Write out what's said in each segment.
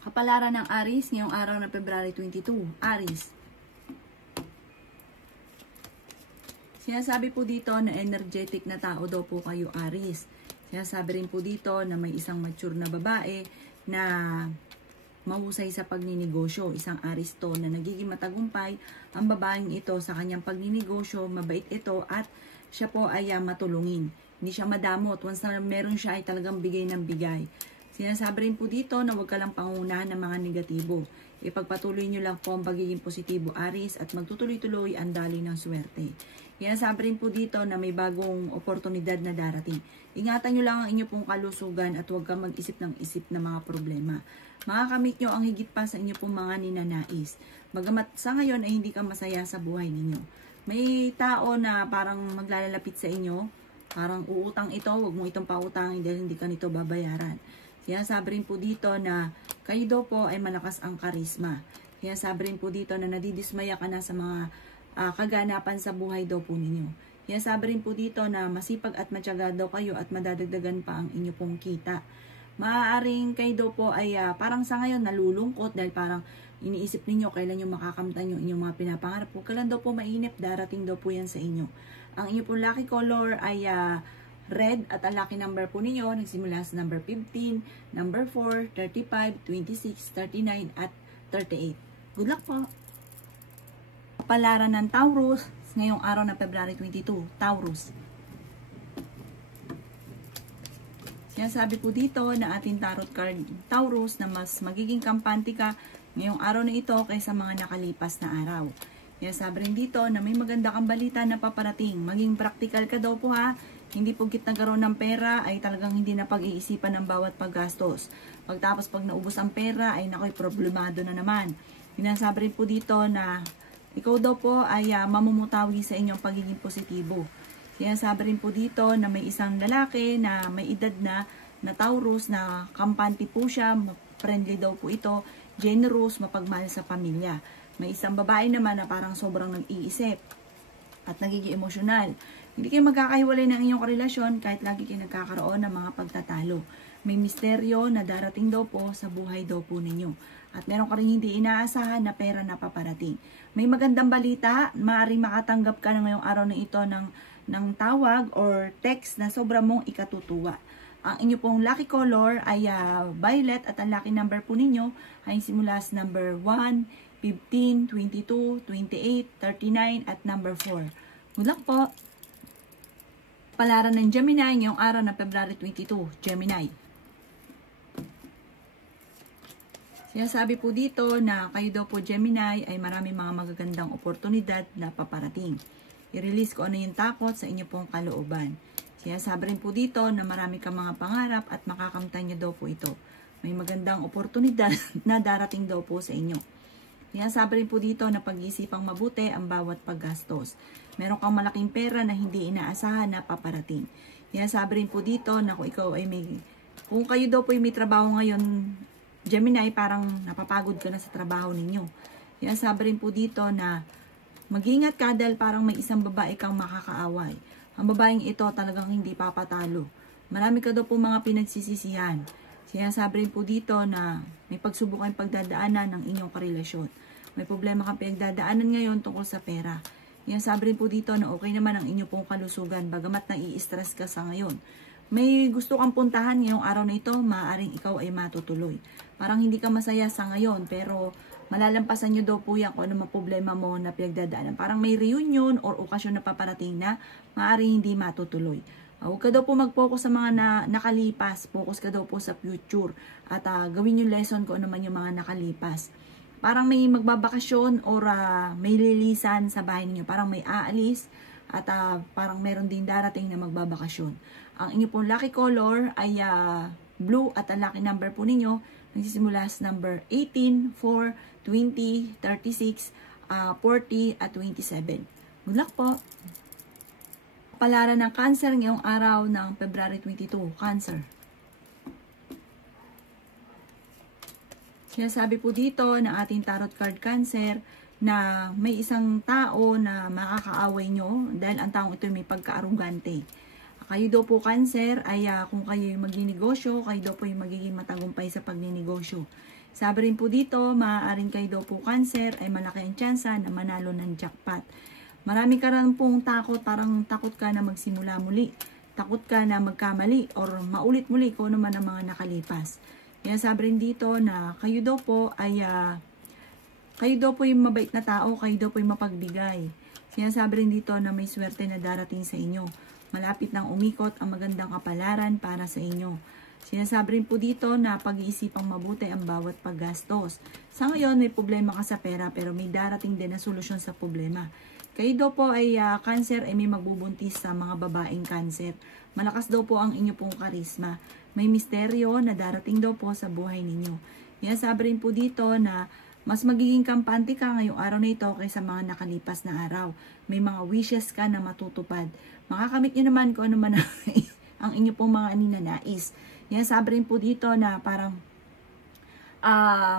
Kapalaran ng Aries ngayong araw ng February 22. Aries. Sinasabi po dito na energetic na tao daw po kayo, Aries. Sinasabi rin po dito na may isang mature na babae na mahusay sa pagninegosyo. Isang Aries to na nagiging matagumpay ang babaeng ito sa kanyang pagninegosyo. Mabait ito at siya po ay matulungin. Hindi siya madamot. Once na meron siya ay talagang bigay ng bigay. Sinasabi rin po dito na huwag ka lang pangunahan ng mga negatibo. Ipagpatuloy nyo lang po ang pagiging positibo, Aries, at magtutuloy-tuloy ang daloy ng swerte. Sinasabi rin po dito na may bagong oportunidad na darating. Ingatan nyo lang ang inyo pong kalusugan at huwag kang mag-isip ng isip na mga problema. Makakamit nyo ang higit pa sa inyo pong mga ninanais. Bagamat sa ngayon ay hindi ka masaya sa buhay ninyo. May tao na parang maglalapit sa inyo, parang uutang ito, huwag mo itong pautangin dahil hindi ka nito babayaran. Sinasabi rin po dito na kayo daw po ay malakas ang karisma. Sinasabi rin po dito na nadidismaya ka na sa mga kaganapan sa buhay daw po ninyo. Sinasabi rin po dito na masipag at matyaga daw kayo at madadagdagan pa ang inyo pong kita. Maaaring kayo daw po ay parang sa ngayon nalulungkot dahil parang iniisip ninyo kailan nyo makakamtan yung inyong mga pinapangarap po. Kailan daw po mainip, darating daw po yan sa inyo. Ang inyo pong lucky color ay red at ang lucky number po ninyo nagsimula sa number 15, number 4, 35, 26, 39 at 38. Good luck po! Kapalaran ng Taurus ngayong araw na February 22. Taurus. Sinasabi po dito na ating tarot card Taurus na mas magiging kampante ka ngayong araw na ito kaysa mga nakalipas na araw. Sinasabi rin dito na may maganda kang balita na paparating. Maging practical ka daw po ha. Hindi po nagkaroon ng pera ay talagang hindi na pag-iisipan ng bawat paggastos. Pagtapos pag naubos ang pera ay nakoy problemado na naman. Sinasabi rin po dito na ikaw daw po ay mamumutawi sa inyong pagiging positibo. Sinasabi rin po dito na may isang lalaki na may edad na Taurus na kampante po siya, friendly daw po ito, generous, mapagmahal sa pamilya. May isang babae naman na parang sobrang nag-iisip at nagiging emosyonal. Hindi kayo magkakahiwalay ng inyong karelasyon kahit lagi kayo nagkakaroon ng mga pagtatalo. May misteryo na darating daw po sa buhay daw po ninyo. At meron ka rin hindi inaasahan na pera na paparating. May magandang balita, maaaring makatanggap ka na ngayong araw na ito ng tawag or text na sobra mong ikatutuwa. Ang inyo pong lucky color ay violet at ang lucky number po ninyo ay simula sa number 1, 15, 22, 28, 39 at number 4. Good luck po! Palaran ng Gemini ngayong araw ng February 22. Gemini. Sinasabi po dito na kayo daw po Gemini ay marami mga magagandang oportunidad na paparating. I-release ko ano yung takot sa inyo pong kalooban. Sinasabi rin po dito na marami kang mga pangarap at makakamtan nyo daw po ito. May magandang oportunidad na darating daw po sa inyo. Sinasabi rin po dito na pag-iisipang mabuti ang bawat paggastos. Meron kang malaking pera na hindi inaasahan na paparating. Sinasabi rin po dito na kung kayo daw po ay may trabaho ngayon, Gemini, parang napapagod ka na sa trabaho ninyo. Sinasabi rin po dito na mag-ingat ka dahil parang may isang babae kang makakaaway. Ang babaeng ito talagang hindi papatalo. Marami ka daw po mga pinagsisisihan. Sinasabi rin po dito na may pagsubok kayong pagdadaanan ng inyong karelasyon. May problema kang pinagdadaanan ngayon tungkol sa pera. Sinasabi rin po dito na okay naman ang inyong pong kalusugan bagamat nai-stress ka sa ngayon. May gusto kang puntahan ngayong araw na ito, maaaring ikaw ay matutuloy. Parang hindi ka masaya sa ngayon pero malalampasan nyo daw po yan kung ano mga problema mo na pinagdadaanan. Parang may reunion or okasyon na paparating na maaaring hindi matutuloy. Huwag ka daw po mag-focus sa mga nakalipas. Focus ka daw po sa future. At gawin yung lesson kung ano man yung mga nakalipas. Parang may magbabakasyon or may lilisan sa bahay ninyo. Parang may aalis at parang meron din darating na magbabakasyon. Ang inyo pong lucky color ay blue at ang lucky number po ninyo nagsisimula sa number 18, 4, 20, 36, 40 at 27. Good luck po! Palaran ng Cancer ngayong araw ng February 22. Cancer. Sinasabi po dito ng ating tarot card Cancer na may isang tao na makakaaway nyo dahil ang taong ito may pagka-arugante. Kayo daw po Cancer ay kung kayo yung magninegosyo, kayo daw po yung magiging matagumpay sa pagninegosyo. Sabi rin po dito, maaaring kayo daw po Cancer ay malaki ang tsansa na manalo ng jackpot. Marami ka rin pong takot, parang takot ka na magsimula muli. Takot ka na magkamali or maulit muli kung ano man ang mga nakalipas. Kaya sabi rin dito na kayo daw po ay yung mabait na tao, kayo daw po yung mapagbigay. Sinasabi rin dito na may swerte na darating sa inyo. Malapit nang umikot ang magandang kapalaran para sa inyo. Sinasabi rin po dito na pag-iisipang mabuti ang bawat paggastos. Sa ngayon, may problema ka sa pera pero may darating din na solusyon sa problema. Kayo daw po ay Cancer ay may magbubuntis sa mga babaeng Cancer. Malakas daw po ang inyo pong karisma. May misteryo na darating daw po sa buhay ninyo. Sinasabi rin po dito na mas magiging kampante ka ngayong araw na ito kaysa mga nakalipas na araw. May mga wishes ka na matutupad. Makakamit nyo naman kung ano man ang inyo pong mga ninanais. Yan, sabi rin po dito na parang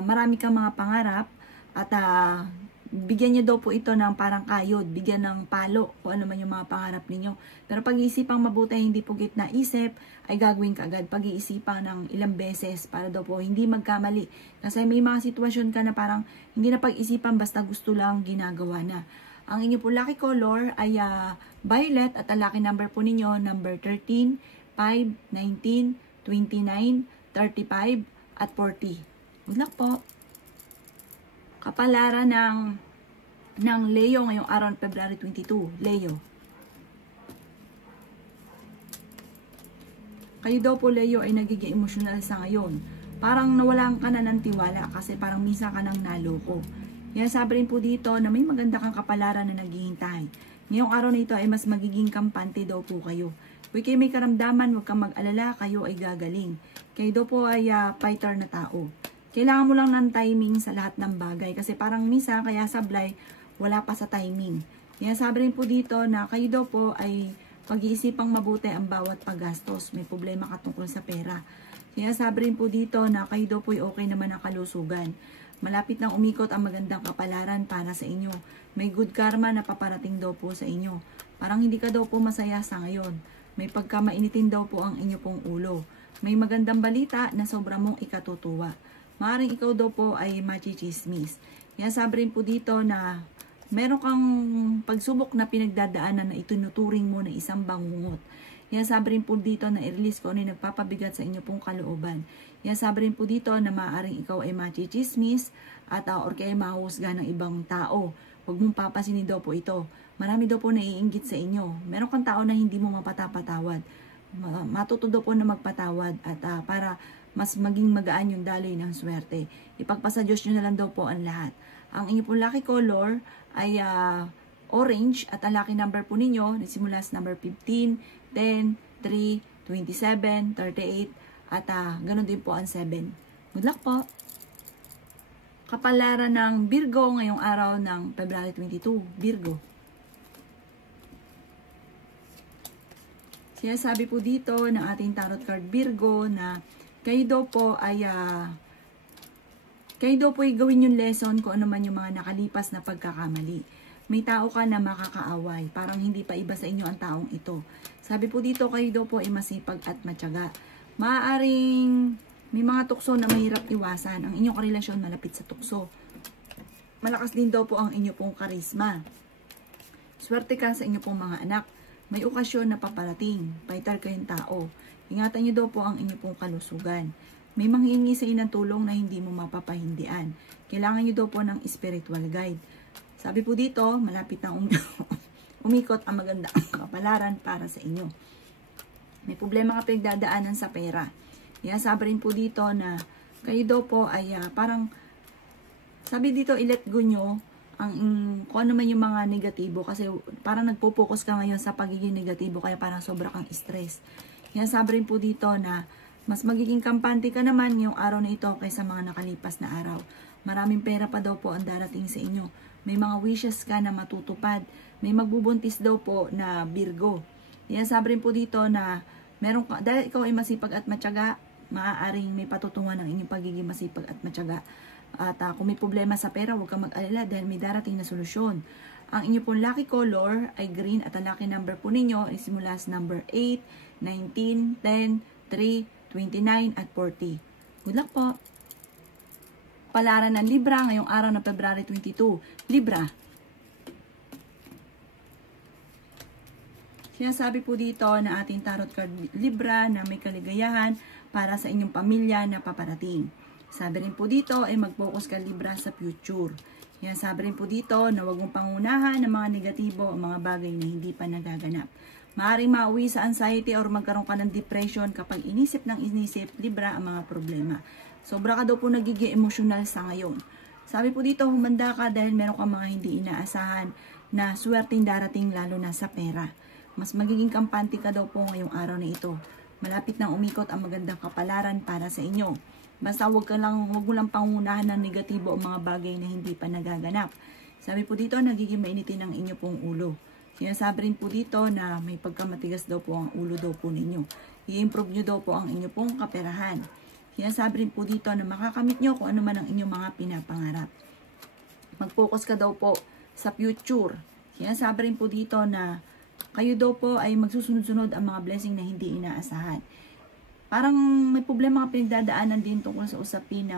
marami kang mga pangarap at bigyan nyo daw po ito ng parang kayod, bigyan ng palo kung ano man yung mga pangarap ninyo. Pero pag-iisipang mabuti, hindi po gitna isip, ay gagawin ka agad. Pag-iisipan ng ilang beses para daw po hindi magkamali. Kasi may mga sitwasyon ka na parang hindi na pag-isipan basta gusto lang ginagawa na. Ang inyo po lucky color ay violet at ang lucky number po ninyo, number 13, 5, 19, 29, 35, at 40. Good luck po. Kapalaran ng Leo ngayong araw ng February 22. Leo. Kayo daw po, Leo, ay nagiging emosyonal sa ngayon. Parang nawalan ka na ng tiwala kasi parang misa ka nang naloko. Yan, sabi rin po dito na may maganda kang kapalaran na naghihintay. Ngayong araw na ito ay mas magiging kampante daw po kayo. Kung kayo may karamdaman, huwag kang mag-alala, kayo ay gagaling. Kayo daw po ay fighter na tao. Kailangan mo lang ng timing sa lahat ng bagay. Kasi parang misa, kaya sablay, wala pa sa timing. Yan, sabi rin po dito na kayo daw po ay pag-iisipang mabuti ang bawat paggastos. May problema ka tungkol sa pera. Yan, sabi rin po dito na kayo daw po ay okay naman ang kalusugan. Malapit nang umikot ang magandang kapalaran para sa inyo. May good karma na paparating daw po sa inyo. Parang hindi ka daw po masaya sa ngayon. May pagkamainitin daw po ang inyo pong ulo. May magandang balita na sobra mong ikatutuwa. Maaaring ikaw daw po ay machichismis. Yan, sabi rin po dito na meron kang pagsubok na pinagdadaanan na itinuturing mo na isang bangungot. Yan, sabi rin po dito na i-release ko ano yung nagpapabigat sa inyo pong kalooban. Yan, sabi rin po dito na maaaring ikaw ay machichismis at or kaya mahusga ng ibang tao. Huwag mong papasinin daw po ito. Marami daw po naiinggit sa inyo. Meron kang tao na hindi mo mapatapatawad. Matuto daw po na magpatawad at para mas maging magaan yung daloy ng swerte. Ipagpasa Diyos nyo na lang daw po ang lahat. Ang inyo po lucky color ay orange at ang lucky number po ninyo nagsimula sa number 15, 10, 3, 27, 38 at ganun din po ang 7. Good luck po! Kapalaran ng Virgo ngayong araw ng February 22. Virgo. Sinasabi po dito ng ating tarot card Virgo na kayo daw po ay gawin yung lesson kung ano man yung mga nakalipas na pagkakamali. May tao ka na makakaaway. Parang hindi pa iba sa inyo ang taong ito. Sabi po dito, kayo daw po ay masipag at matyaga. Maaaring may mga tukso na mahirap iwasan. Ang inyong karelasyon malapit sa tukso. Malakas din daw po ang inyo pong karisma. Swerte ka sa inyo pong mga anak. May okasyon na paparating. Fighter kayong tao. Ingatan niyo daw po ang inyo pong kalusugan. May manghihingi sa inyo ng tulong na hindi mo mapapahindian. Kailangan niyo daw po ng spiritual guide. Sabi po dito, malapit na umikot ang magandang kapalaran para sa inyo. May problema ka pinagdadaanan sa pera. Yan, sabi rin po dito na kayo daw po ay parang, sabi dito, i-let go nyo kung ano man yung mga negatibo. Kasi parang nagpo-focus ka ngayon sa pagiging negatibo, kaya parang sobra kang stress. Yan, sabi rin po dito na mas magiging kampante ka naman ngayong araw na ito kaysa mga nakalipas na araw. Maraming pera pa daw po ang darating sa inyo. May mga wishes ka na matutupad. May magbubuntis daw po na Virgo. Yan, sabi rin po dito na dahil ikaw ay masipag at matyaga, maaaring may patutungan ng inyong pagiging masipag at matyaga. At kung may problema sa pera, huwag kang mag-alala dahil may darating na solusyon. Ang inyo pong lucky color ay green at ang lucky number po ninyo ay simula sa number 8, 19, 10, 3, 29 at 40. Good luck po! Palaran ng Libra ngayong araw ng February 22. Libra. Sinasabi po dito na ating tarot card Libra na may kaligayahan para sa inyong pamilya na paparating. Sabi rin po dito ay mag-focus ka Libra sa future. Sabi rin po dito na huwag mong pangunahan ng mga negatibo o mga bagay na hindi pa nagaganap. Maaaring mauwi sa anxiety or magkaroon ka ng depression kapag inisip ng inisip Libra ang mga problema. Sobra ka daw po nagiging emosyonal sa ngayon. Sabi po dito, humanda ka dahil meron ka mga hindi inaasahan na swerteng darating lalo na sa pera. Mas magiging kampante ka daw po ngayong araw na ito. Malapit nang umikot ang magandang kapalaran para sa inyo. Basta huwag mo lang pangunahan ng negatibo o mga bagay na hindi pa nagaganap. Sabi po dito, nagiging mainitin ang inyo pong ulo. Sinasabi rin po dito na may pagkamatigas daw po ang ulo daw po ninyo. I-improve nyo daw po ang inyo pong kaperahan. Sinasabi rin po dito na makakamit nyo kung ano man ang inyong mga pinapangarap. Mag-focus ka daw po sa future. Sinasabi rin po dito na kayo daw po ay magsusunod-sunod ang mga blessing na hindi inaasahan. Parang may problema ka pinagdadaanan din tungkol sa usapin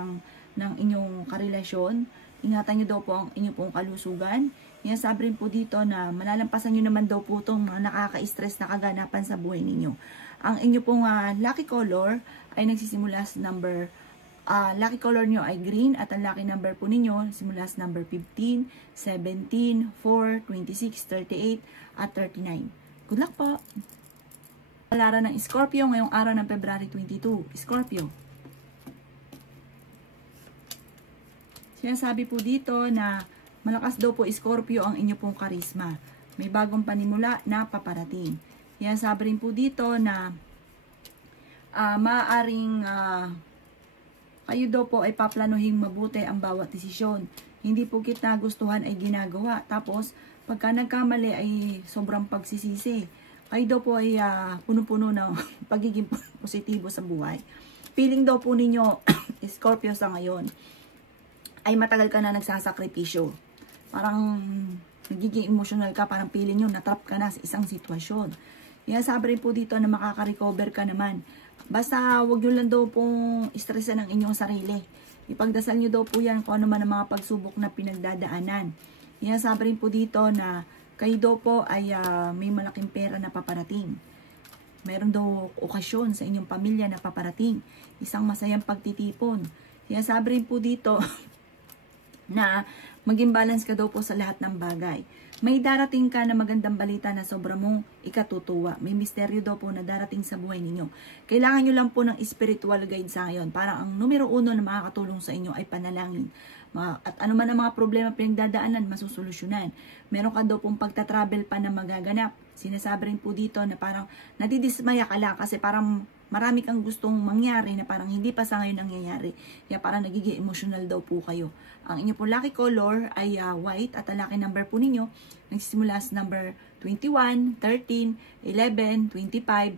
ng inyong karelasyon. Ingatan nyo daw po ang inyong pong kalusugan. Sabi rin po dito na malalampasan nyo naman daw po itong mga nakaka-stress na kaganapan sa buhay ninyo. Ang inyong pong lucky color ay nagsisimula sa number, lucky color nyo ay green at ang lucky number po ninyo simula sa number 15, 17, 4, 26, 38 at 39. Good luck po! Palaran ng Scorpio ngayong araw ng February 22. Scorpio. Sinasabi po dito na malakas daw po Scorpio ang inyo pong karisma. May bagong panimula na paparating. Sinasabi rin po dito na maaaring kayo daw po ay paplanuhin mabuti ang bawat desisyon. Hindi po kita gustuhan ay ginagawa. Tapos pagka nagkamali ay sobrang pagsisisi. Kayo daw po ay puno-puno ng pagiging positibo sa buhay. Feeling daw po ninyo, Scorpio sa ngayon, ay matagal ka na nagsasakripisyo. Parang nagiging emotional ka, parang feeling nyo, natrap ka na sa isang sitwasyon. Sabi rin po dito na makaka-recover ka naman. Basta huwag nyo lang daw pong stressan ang inyong sarili. Ipagdasal nyo daw po yan kung ano man ang mga pagsubok na pinagdadaanan. Sabi rin po dito na kayo daw po ay may malaking pera na paparating. Mayroon daw okasyon sa inyong pamilya na paparating. Isang masayang pagtitipon. Sabi rin po dito na maging balance ka daw po sa lahat ng bagay. May darating ka na magandang balita na sobra mong ikatutuwa. May misteryo daw po na darating sa buhay ninyo. Kailangan nyo lang po ng spiritual guide sa ngayon. Parang ang numero 1 na makakatulong sa inyo ay panalangin. At ano man ang mga problema pinagdadaanan, masusolusyonan. Meron ka daw pong pagta-travel pa na magaganap. Sinasabi rin po dito na parang nadidismaya ka lang kasi parang marami kang gustong mangyari na parang hindi pa sa ngayon nangyayari. Kaya parang nagiging emotional daw po kayo. Ang inyo po lucky color ay white at ang lucky number po ninyo nagsisimula sa number 21, 13, 11, 25,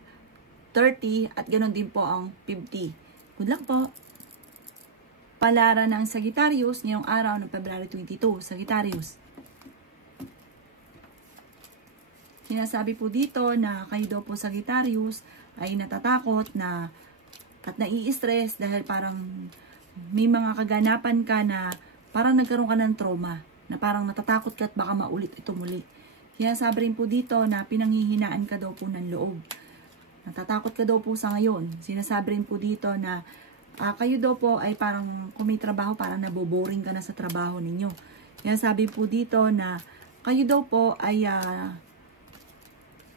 30 at ganoon din po ang 50. Good luck po! Palaran ng Sagittarius ngayong araw ng February 22. Sagittarius. Sinasabi po dito na kayo daw po Sagittarius ay natatakot na at nai-stress dahil parang may mga kaganapan ka na parang nagkaroon ka ng trauma, na parang natatakot ka at baka maulit ito muli. Sinasabi rin po dito na pinanghihinaan ka daw po ng loob. Natatakot ka daw po sa ngayon. Sinasabi rin po dito na kayo daw po ay parang kung may trabaho, parang naboboring ka na sa trabaho ninyo. Sinasabi po dito na kayo daw po ay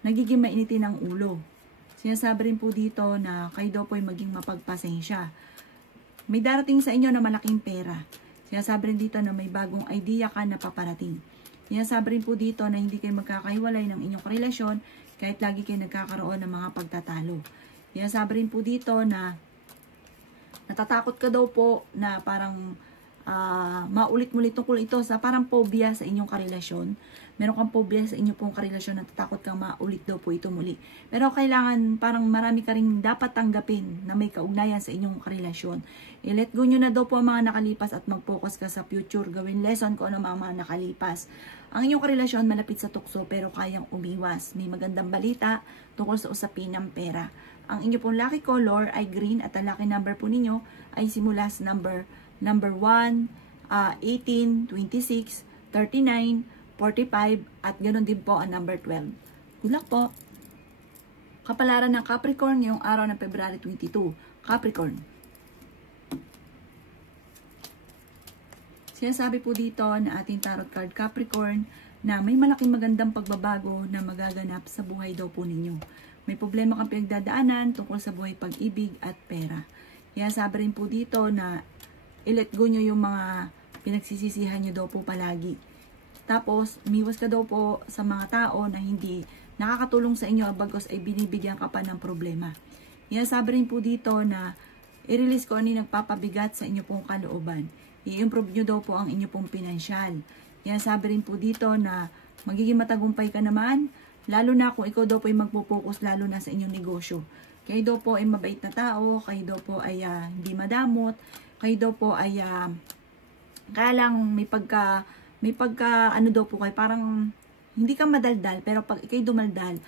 nagiging mainitin ang ulo. Sinasabi rin po dito na kayo daw po ay maging mapagpasensya. May darating sa inyo na malaking pera. Sinasabi rin dito na may bagong idea ka na paparating. Sinasabi rin po dito na hindi kayo magkakahiwalay ng inyong relasyon kahit lagi kayo nagkakaroon ng mga pagtatalo. Sinasabi rin po dito na natatakot ka daw po na parang maulit-mulit tungkol ito sa parang phobia sa inyong karelasyon. Meron kang phobia sa inyong pong karelasyon, natatakot kang maulit daw po ito muli. Pero kailangan parang marami ka rin dapat tanggapin na may kaugnayan sa inyong karelasyon. I-let go nyo na daw po ang mga nakalipas at mag-focus ka sa future. Gawin lesson ko ano mga nakalipas. Ang inyong karelasyon malapit sa tukso pero kayang umiwas. May magandang balita tungkol sa usapin ng pera. Ang inyong pong lucky color ay green at ang lucky number po ninyo ay simula sa number number 1, 18, 26, 39, 45, at ganoon din po ang number 12. Good luck po! Kapalaran ng Capricorn ngayong araw ng February 22. Capricorn. Sinasabi po dito na ating tarot card Capricorn na may malaking magandang pagbabago na magaganap sa buhay daw po ninyo. May problema kang pinagdadaanan tungkol sa buhay pag-ibig at pera. Sinasabi rin po dito na i-let go nyo yung mga pinagsisisihan nyo daw po palagi. Tapos, umiwas ka daw po sa mga tao na hindi nakakatulong sa inyo bagos ay binibigyan ka pa ng problema. Sinasabi rin po dito na i-release ko ano yung nagpapabigat sa inyo pong kalooban. I-improve nyo daw po ang inyo pong pinansyal. Sinasabi rin po dito na magiging matagumpay ka naman, lalo na kung ikaw daw po ay magpo-focus lalo na sa inyong negosyo. Kayo daw po ay mabait na tao, kayo daw po ay hindi madamot, kayo daw po ay kaya lang may pagka ano daw po kayo, parang hindi ka madaldal, pero pag ikay dumaldal,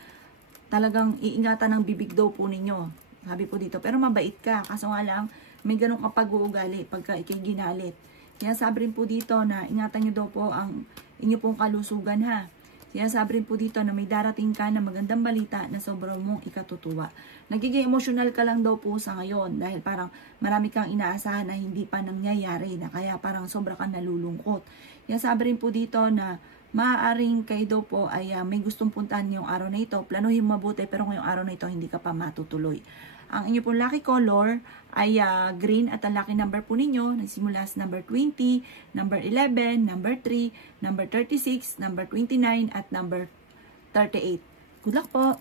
talagang iingatan ng bibig daw po ninyo. Sabi po dito, pero mabait ka, kaso nga lang, may ganun kapag uugali pagka ikay ginalit. Kaya sabi rin po dito na ingatan nyo daw po ang inyo pong kalusugan ha. Kaya sabi rin po dito na may darating ka na magandang balita na sobrang mong ikatutuwa. Nagiging emotional ka lang daw po sa ngayon dahil parang marami kang inaasahan na hindi pa nangyayari na kaya parang sobra kang nalulungkot. Kaya sabi rin po dito na maaaring kayo daw po ay may gustong puntahan yung araw na ito. Planuhin mabuti pero ngayong araw na ito hindi ka pa matutuloy. Ang inyo pong lucky color ay green at ang lucky number po ninyo nagsimula sa number 20, number 11, number 3, number 36, number 29 at number 38. Good luck po!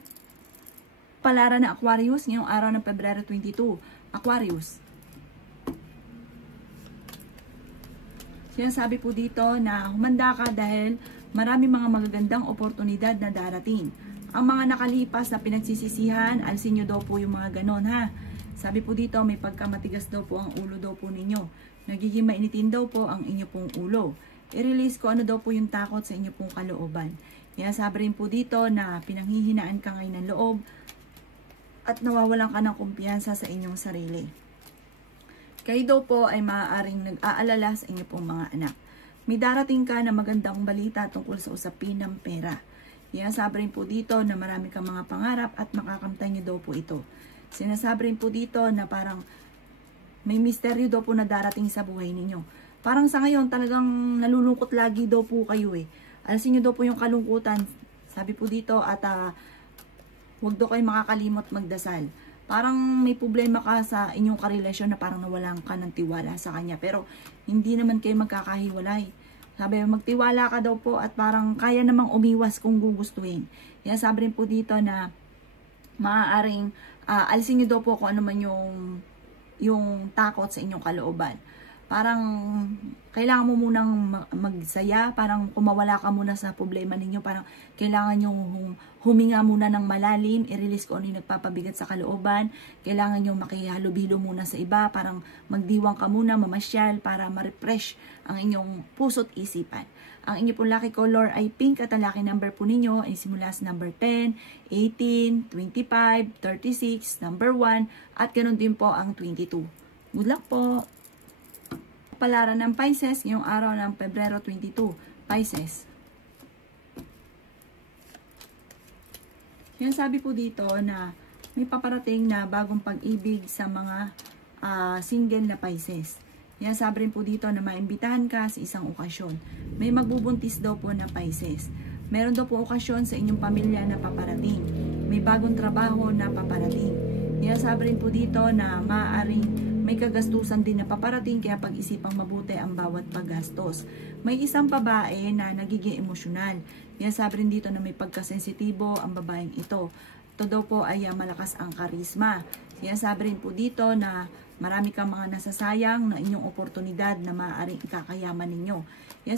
Palaran na Aquarius ngayong araw ng Pebrero 22. Aquarius. Sinasabi po dito na humanda ka dahil marami mga magagandang oportunidad na darating. Ang mga nakalipas na pinagsisisihan, alisin nyo daw po yung mga ganon ha. Sabi po dito, may pagkamatigas daw po ang ulo daw po ninyo. Nagiging mainitin daw po ang inyo pong ulo. I-release ko ano daw po yung takot sa inyo pong kalooban. Kaya sabi rin po dito na pinanghihinaan ka ngayon ng loob at nawawalan ka ng kumpiyansa sa inyong sarili. Kayo daw po ay maaaring nag-aalala sa inyo pong mga anak. May darating ka na magandang balita tungkol sa usapin ng pera. Sinasabi rin po dito na marami kang mga pangarap at makakamtan nyo daw po ito. Sinasabi rin po dito na parang may misteryo daw po na darating sa buhay ninyo. Parang sa ngayon talagang nalulungkot lagi daw po kayo eh. Alasin nyo daw po yung kalungkutan. Sabi po dito at huwag daw kayo makakalimot magdasal. Parang may problema ka sa inyong karelasyon na parang nawalan ka ng tiwala sa kanya. Pero hindi naman kayo magkakahiwalay. Sabi, magtiwala ka daw po at parang kaya namang umiwas kung gugustuhin. Kaya sabi rin po dito na maaaring alisin nyo daw po kung ano man yung takot sa inyong kalooban. Parang kailangan mo munang magsaya, parang kumawala ka muna sa problema ninyo, parang kailangan nyo huminga muna ng malalim, i-release ko ano yung nagpapabigat sa kalooban, kailangan nyo makihalubilo muna sa iba, parang magdiwang ka muna, mamasyal, para ma-refresh ang inyong puso't isipan. Ang inyong pong lucky color ay pink at ang lucky number po ninyo ay simula sa number 10, 18, 25, 36, number 1, at ganun din po ang 22. Good luck po! Palaran ng Pisces ngayong araw ng Pebrero 22. Pisces. Sinasabi po dito na may paparating na bagong pag-ibig sa mga single na Pisces. Sinasabi rin po dito na maimbitahan ka sa isang okasyon. May magbubuntis daw po na Pisces. Meron daw po okasyon sa inyong pamilya na paparating. May bagong trabaho na paparating. Sinasabi rin po dito na maaaring may kagastusan din na paparating kaya pag-isipang mabuti ang bawat paggastos. May isang babae na nagiging emosyonal. Sabi rin dito na may pagkasensitibo ang babaeng ito. Ito daw po ay malakas ang karisma. Sabi rin po dito na marami kang mga nasasayang na inyong oportunidad na maaaring ikakayaman ninyo.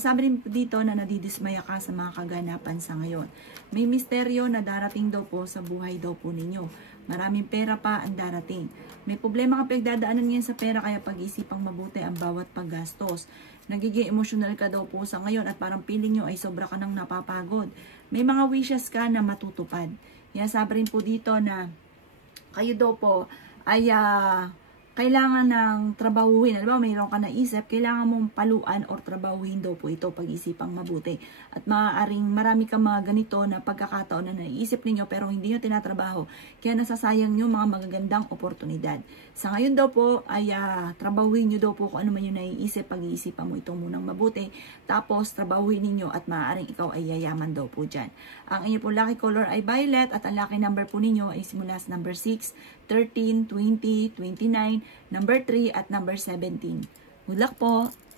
Sabi rin po dito na nadidismaya ka sa mga kaganapan sa ngayon. May misteryo na darating daw po sa buhay daw po ninyo. Maraming pera pa ang darating. May problema ka pagdadaanan ngayon sa pera kaya pag-isipang mabuti ang bawat paggastos. Nagiging emotional ka daw po sa ngayon at parang feeling nyo ay sobra ka nang napapagod. May mga wishes ka na matutupad. Sabi rin po dito na kayo daw po ay kailangan ng trabahuhin. Alam mo, mayroon ka naisip, kailangan mong paluan or trabahuhin daw po ito, pag-isipang mabuti. At maaaring marami kang mga ganito na pagkakataon na naiisip ninyo pero hindi nyo tinatrabaho. Kaya nasasayang nyo mga magagandang oportunidad. Sa ngayon daw po ay trabahuhin nyo daw po kung ano man yung naiisip, pag-iisipan mo itong munang mabuti. Tapos trabahuhin ninyo at maaaring ikaw ay yayaman daw po dyan. Ang inyo po lucky color ay violet at ang lucky number po ninyo ay simula sa number 6, 13, 20, 29, number 3 at number 17. Good luck po!